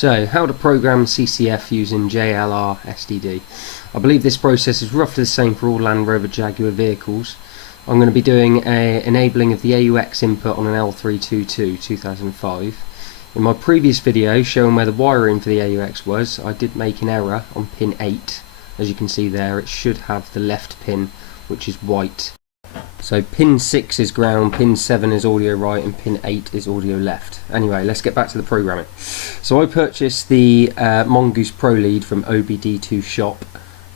So, how to program CCF using JLR SDD. I believe this process is roughly the same for all Land Rover Jaguar vehicles. I'm going to be doing an enabling of the AUX input on an L322 2005. In my previous video showing where the wiring for the AUX was, I did make an error on pin 8. As you can see there, it should have the left pin, which is white. So pin 6 is ground, pin 7 is audio right, and pin 8 is audio left. Anyway, let's get back to the programming. So I purchased the Mongoose Pro lead from OBD2 shop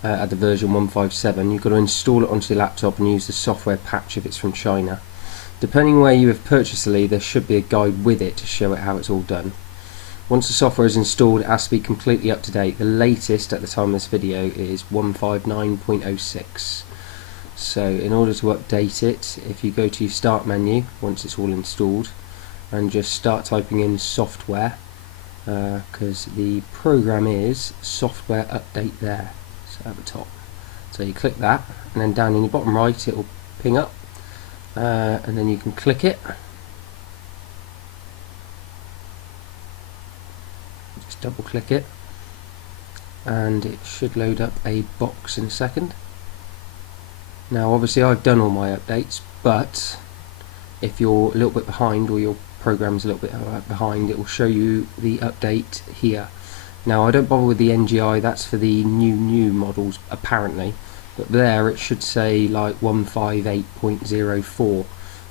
at the version 157. You've got to install it onto your laptop and use the software patch if it's from China. Depending where you have purchased the lead, there should be a guide with it to show it how it's all done. Once the software is installed, it has to be completely up to date. The latest at the time of this video is 159.06. So in order to update it, if you go to your start menu once it's all installed and just start typing in software, because the program is software update there, so at the top. So you click that, and then down in the bottom right it will ping up, and then you can click it. Just double click it and it should load up a box in a second. Now obviously I've done all my updates, but if you're a little bit behind or your program's a little bit behind, it will show you the update here. Now I don't bother with the NGI, that's for the new models apparently, but there it should say like 158.04,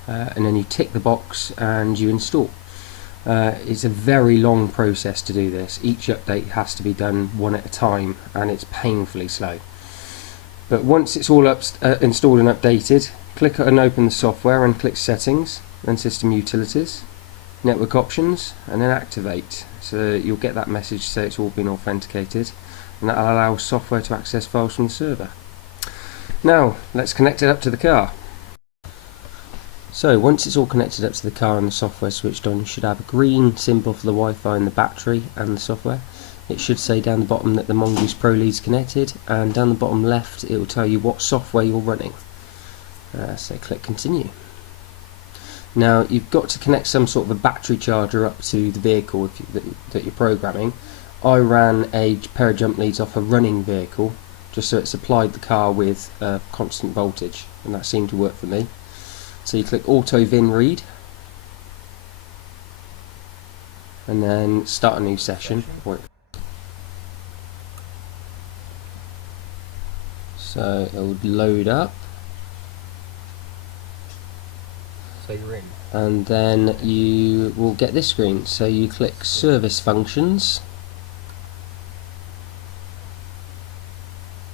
and then you tick the box and you install. It's a very long process to do this. Each update has to be done one at a time and it's painfully slow. But once it's all installed and updated, click and open the software and click Settings, then System Utilities, Network Options, and then Activate. So you'll get that message to say it's all been authenticated, and that will allow software to access files from the server. Now let's connect it up to the car. So once it's all connected up to the car and the software switched on, you should have a green symbol for the Wi-Fi and the battery and the software. It should say down the bottom that the Mongoose Pro lead is connected, and down the bottom left it will tell you what software you're running. So click continue. Now you've got to connect some sort of a battery charger up to the vehicle that you're programming. I ran a pair of jump leads off a running vehicle just so it supplied the car with constant voltage, and that seemed to work for me. So you click auto VIN read and then start a new session. So it will load up, so you're in, and then you will get this screen. So you click service functions.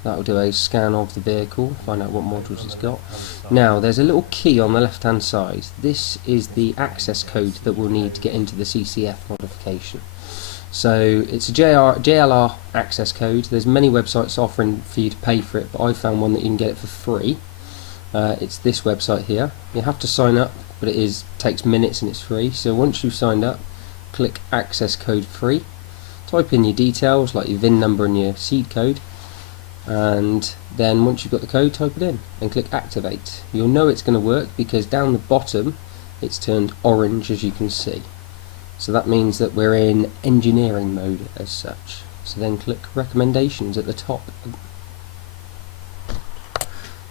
That will do a scan of the vehicle, find out what models it's got. Now there's a little key on the left hand side. This is the access code that we'll need to get into the CCF modification. So it's a JLR access code. There's many websites offering for you to pay for it, but I found one that you can get it for free. It's this website here. You have to sign up, but it takes minutes and it's free. So once you've signed up, click access code free. Type in your details like your VIN number and your seed code, and then once you've got the code, type it in and click activate. You'll know it's going to work because down the bottom it's turned orange, as you can see. So that means that we're in engineering mode as such. So then click recommendations at the top.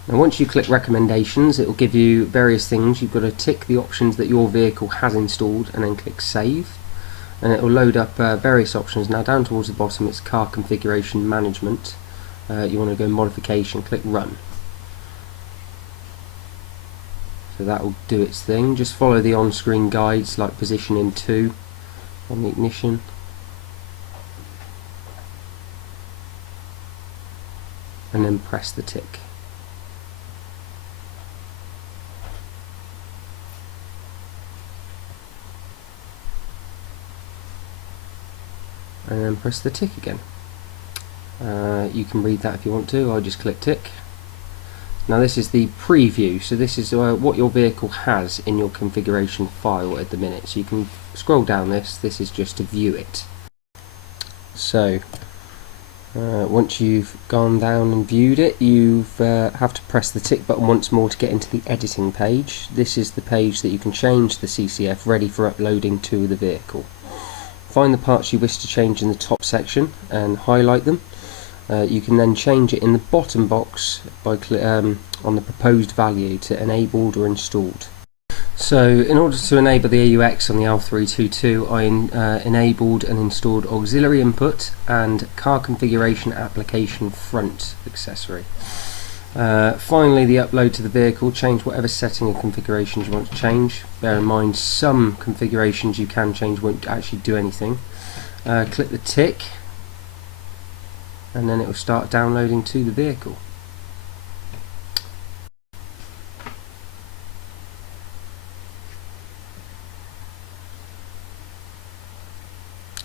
Now once you click recommendations, it will give you various things. You've got to tick the options that your vehicle has installed and then click save, and it will load up various options. Now down towards the bottom it's car configuration management. You want to go modification, click run. So that will do its thing. Just follow the on-screen guides like positioning 2 on the ignition. And then press the tick. And then press the tick again. You can read that if you want to. I'll just click tick. Now this is the preview, so this is what your vehicle has in your configuration file at the minute. So you can scroll down this is just to view it. So once you've gone down and viewed it, you have to press the tick button once more to get into the editing page. This is the page that you can change the CCF ready for uploading to the vehicle. Find the parts you wish to change in the top section and highlight them. You can then change it in the bottom box by on the proposed value to enabled or installed. So in order to enable the AUX on the L322, I enabled and installed auxiliary input and car configuration application front accessory. Finally, the upload to the vehicle, change whatever setting and configurations you want to change. Bear in mind some configurations you can change won't actually do anything. Click the tick and then it will start downloading to the vehicle.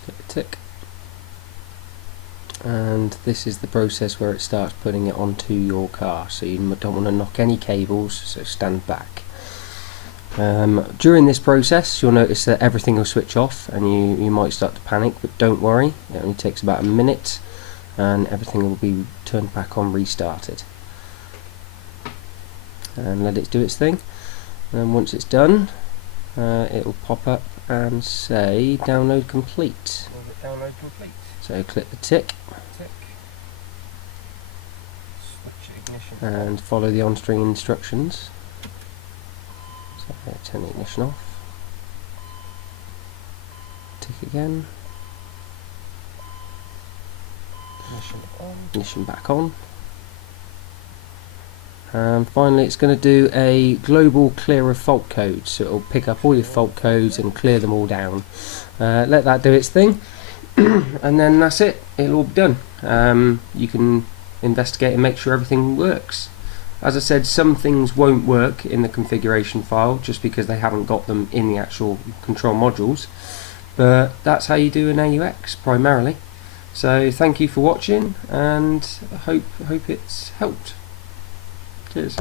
Click the tick, and this is the process where it starts putting it onto your car. So you don't want to knock any cables, so stand back. During this process you'll notice that everything will switch off and you might start to panic, but don't worry, it only takes about a minute and everything will be turned back on, restarted. And let it do its thing, and once it's done it will pop up and say download complete. Download complete. So click the tick, Switch ignition and follow the on-screen instructions. So turn the ignition off, tick again, ignition on. ignition back on, and finally it's going to do a global clear of fault codes, so it will pick up all your fault codes and clear them all down. Let that do its thing and then that's it, it'll all be done. You can investigate and make sure everything works. As I said, some things won't work in the configuration file just because they haven't got them in the actual control modules, but that's how you do an AUX primarily. So thank you for watching, and I hope it's helped. Cheers.